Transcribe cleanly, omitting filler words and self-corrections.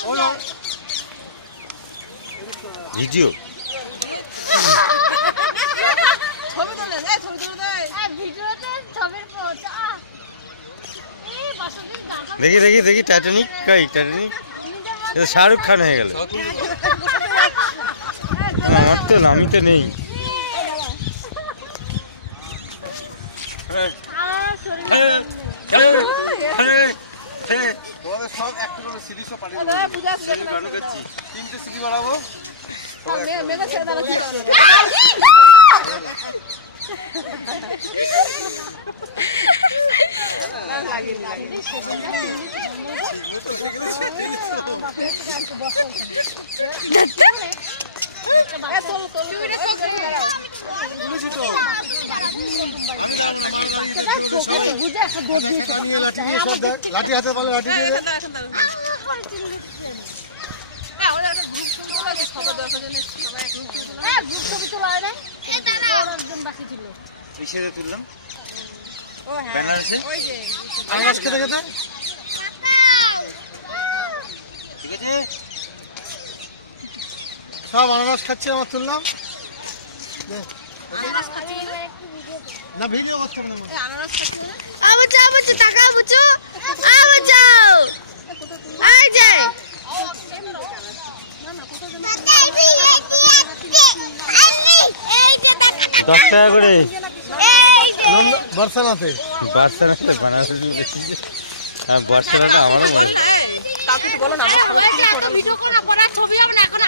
শোনো ভিডিও দেখি দেখি দেখি টাইটানিক কই টাইটানিক এটা শাহরুখ খান হয়ে গেল আমার তো আমি তো নেই সব একটা করে সিরিজ পাঠিয়ে তিনটে সিডি বাড়াবো লাঠি হাতে বলে লাঠি দিয়ে তুললাম আনারস খেতে খেতে ঠিক আছে সব আনারস খাচ্ছে আমার তুললাম না ভিডিও করছে না আনারস খাচ্ছে আবুচা আবুচা টাকা আবুচু আবুচাও আই যায় দশ টাকা করে বর্ষানাতে বার্সেলোনা বানারস হ্যাঁ বার্সেলোনা আমারও মনে কাউকে বলো না আমার